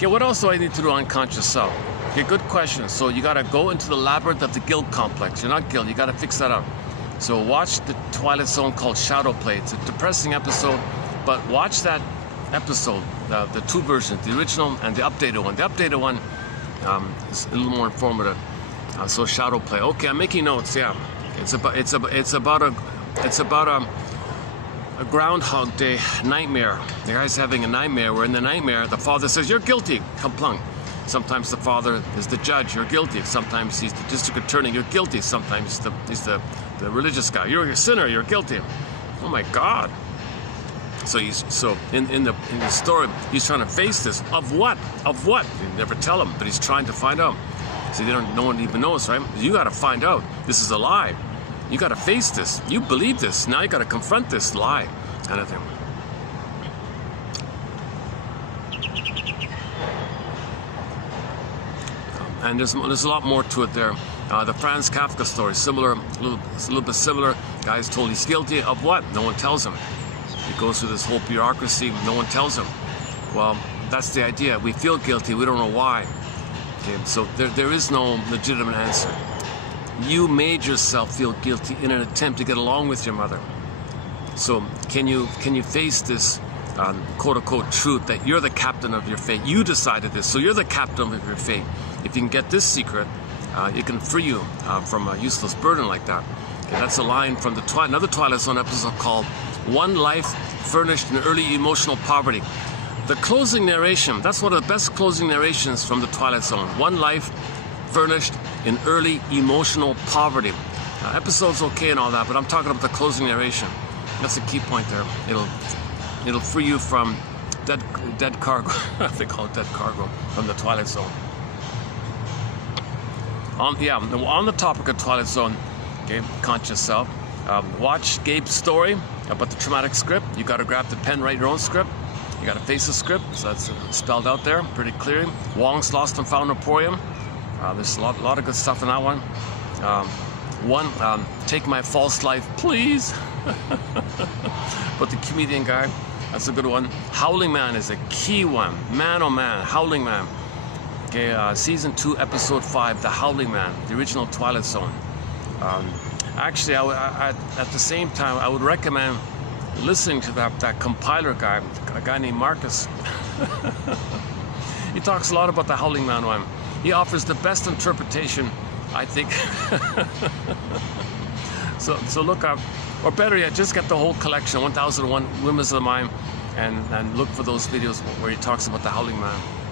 Okay, what else do I need to do on Conscious Self? Okay, good question. So you got to go into the labyrinth of the guilt complex. You're not guilt. You got to fix that up. So watch the Twilight Zone called Shadow Play. It's a depressing episode, but watch that episode, the two versions, the original and the updated one. The updated one is a little more informative. So Shadow Play. Okay, I'm making notes. Yeah, it's about a Groundhog Day nightmare. The guy's having a nightmare where in the nightmare the father says, "You're guilty, kaplunk." Sometimes the father is the judge, "You're guilty." Sometimes he's the district attorney, "You're guilty." Sometimes he's the religious guy, "You're a sinner, you're guilty." Oh my God. So in the story, he's trying to face this. Of what? Of what? They never tell him, but he's trying to find out. See, no one even knows, right? You got to find out. This is a lie. You got to face this. You believe this. Now you got to confront this lie, kind of thing. And there's a lot more to it there. The Franz Kafka story, similar, a little bit similar. Guy's told he's guilty of what? No one tells him. He goes through this whole bureaucracy. No one tells him. Well, that's the idea. We feel guilty. We don't know why. Okay, so there is no legitimate answer. You made yourself feel guilty in an attempt to get along with your mother. So can you face this quote-unquote truth that you're the captain of your fate? You decided this, so you're the captain of your fate. If you can get this secret, it can free you from a useless burden like that. Okay, that's a line from another Twilight Zone episode called "One Life Furnished in Early Emotional Poverty." The closing narration, that's one of the best closing narrations from the Twilight Zone. One life furnished in early emotional poverty. Episode's okay and all that, but I'm talking about the closing narration. That's a key point there. It'll free you from dead cargo. They call it dead cargo from the Twilight Zone. On the topic of Twilight Zone, okay, Conscious Self. Watch Gabe's story about the traumatic script. You got to grab the pen, write your own script. You got to face the script, so that's spelled out there pretty clearly. Wong's Lost and Found Emporium. There's a lot of good stuff in that one. Take My False Life, Please. But the comedian guy, that's a good one. Howling Man is a key one. Man, oh man, Howling Man. Okay, season 2, episode 5, The Howling Man, the original Twilight Zone. Actually, at the same time, I would recommend listening to that compiler guy, a guy named Marcus. He talks a lot about the Howling Man one. He offers the best interpretation, I think. So look up, or better yet, just get the whole collection, 1001 Whims of the Mind, and look for those videos where he talks about the Howling Man.